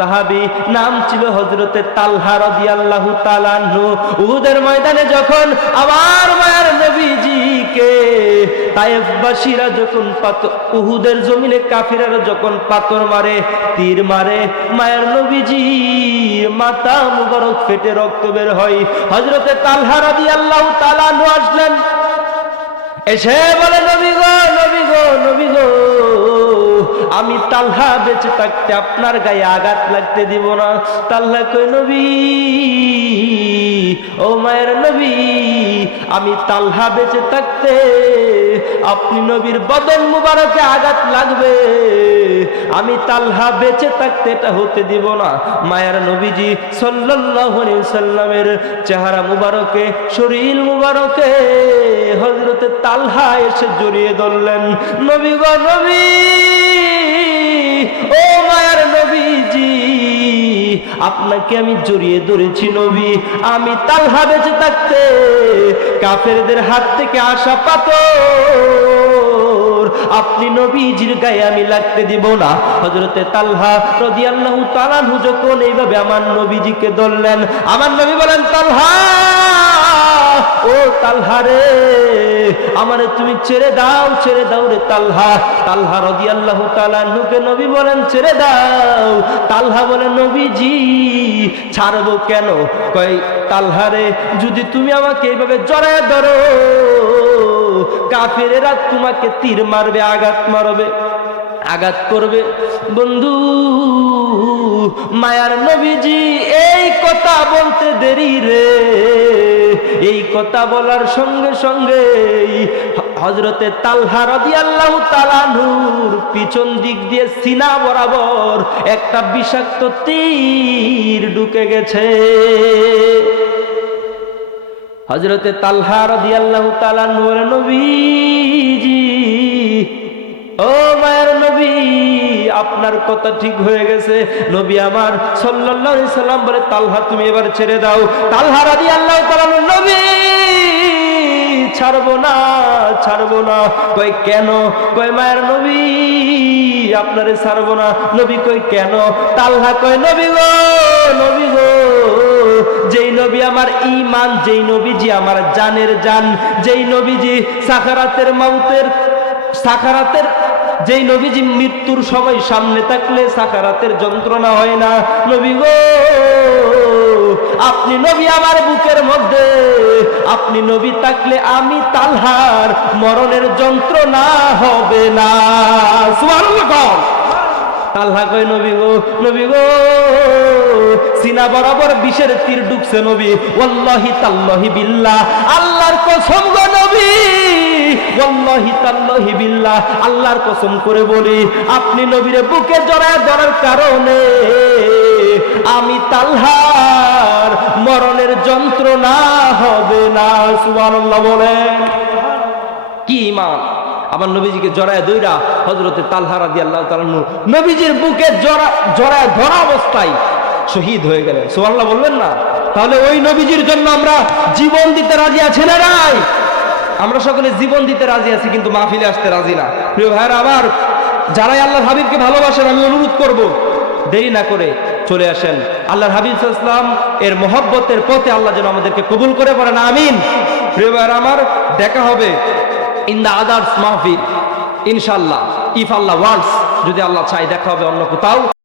সাহাবী নাম ছিল হযরতে তালহা রাদিয়াল্লাহু তাআলা আনহু। উহুদের ময়দানে যখন আমার মায়ার নবীজিকে তায়েফবাসীরা যখন উহুদের জমিনে কাফিররা যখন পাথর মারে, তীর মারে, মায়ার নবীজির মাথা মুবারক ফেটে রক্ত বের হয়। হযরতে তালহা রাদিয়াল্লাহু তাআলা আনহু আসলেন, এসে বলে, নবী গো, নবী গো, নবী গো, আমি তালহা বেঁচে থাকতে আপনার গায়ে আঘাত লাগতে দিব না। তালহা কই, নবী, ও মায়ের নবী, আমি তালহা বেঁচে থাকতে আপনি নবীর বদন মুবারকে আঘাত লাগবে, আমি তালহা বেঁচে থাকতে এটা হতে দিব না। মায়ের নবীজি সাল্লাল্লাহু আলাইহি সাল্লামের চেহারা মুবারকে, শরীর মুবারকে হযরতে তালহা এসে জড়িয়ে ধরলেন। নবী গো, নবী, ও মায়ার নবীজি, আপনাকে আমি জড়িয়ে ধরেছি নবী, আমি তালহা বেঁচে থাকতে কাফেরদের হাত থেকে আসা পাথর আপনি নবীজির গায়ে আমি লাগতে দিব না। হযরতে তালহা রাদিয়াল্লাহু তাআলা আনহু যখন এইভাবে আমার নবীজিকে ধরলেন, আমার নবী বলেন, তালহা, ও তালহা রে, আমারে তুমি ছেড়ে দাও, ছেড়ে দাও রে তালহা। তালহা রাদিয়াল্লাহু তাআলা আনহুকে নবী বলেন, ছেড়ে দাও। তালহা বলে, নবীজি ছাড়বো কেন? কয়, তালহা রে, যদি তুমি আমাকে এইভাবে জড়ায় ধরো, কাফেরেরা তোমাকে তীর মারবে, আঘাত মারবে, আঘাত করবে। বন্ধু, মায়ার নবীজি এই কথা বলতে দেরি রে, এই কথা বলার সঙ্গে সঙ্গে হযরতে তালহা রাদিয়াল্লাহু তাআলা আনহুর পিছন দিক দিয়ে সিনা বরাবর একটা বিষাক্ত তীর ঢুকে গেছে। হযরতে তালহা রাদিয়াল্লাহু তাআলা আনহু বলেন, নবীজি, ও মায়ের নবী, আপনার কথা ঠিক হয়ে গেছে। নবী আমার সাল্লাল্লাহু আলাইহি সাল্লাম বলে, তালহা তুমি এবার ছেড়ে দাও। তালহা রাদিয়াল্লাহু তাআলা, নবী ছাড়বো না, ছাড়বো না। কই, কেন? কই, মায়ের নবী, আপনারে ছাড়বো না। নবী কই, কেন? তালহা কই, নবী গো, নবী গো, যেই নবী আমার ঈমান, যেই নবীজি আমার জানের জান, যেই নবীজি সাকারাতের মাউতের, সাকারাতের, যেই নবীজি মৃত্যুর সময় সামনে থাকলে সাকারাতের যন্ত্রণা হয় না, নবী গো, আপনি নবী আমার বুকের মধ্যে, আপনি নবী থাকলে আমি তালহার মরণের যন্ত্রণা হবে না। সুবহানাল্লাহ। তালহা কই, নবী গো, নবী গো, সিনা বরাবর বিষের তীর ঢুকছে নবী, ওয়াল্লাহি তাল্লাহি বিল্লাহ, আল্লাহর কসম গো নবী, ওয়াল্লাহি তাল্লাহি বিল্লাহ, আল্লাহর কসম করে বলি, আপনি নবীর বুকে জড়ায় ধরার কারণে আমি তালহার মরণের যন্ত্রণা হবে না। সুবহানাল্লাহ বলেন। কি ঈমান! আমার নবীজিকে জড়ায় দইরা হযরতে তালহা রাদিয়াল্লাহু তাআলা নবীজির বুকে জড়ায় ধরা অবস্থায় শহীদ হয়ে গেলেন। সুবহানাল্লাহ বলবেন না? তাহলে ওই নবীজির জন্য আমরা জীবন দিতে রাজি আছি না নাই? আমরা সকলে জীবন দিতে রাজি আছি, কিন্তু মাহফিলে আসতে রাজি না। প্রিয় ভাইরা আমার, যারাই আল্লাহর হাবিবকে ভালোবাসেন, আমি অনুরোধ করব, দেরি না করে চলে আসেন। আল্লাহর হাবিব সাল্লাল্লাহু আলাইহি ওয়াসাল্লাম এর মহব্বতের পথে আল্লাহ যেন আমাদেরকে কবুল করে, পড়েন আমিন। প্রিয় ভাইরা আমার, দেখা হবে ইন দ্য আদার্স মাহফিল ইনশাআল্লাহ, ইফ আল্লাহ ওয়ান্টস, যদি আল্লাহ চায় দেখা হবে অন্য কোথাও।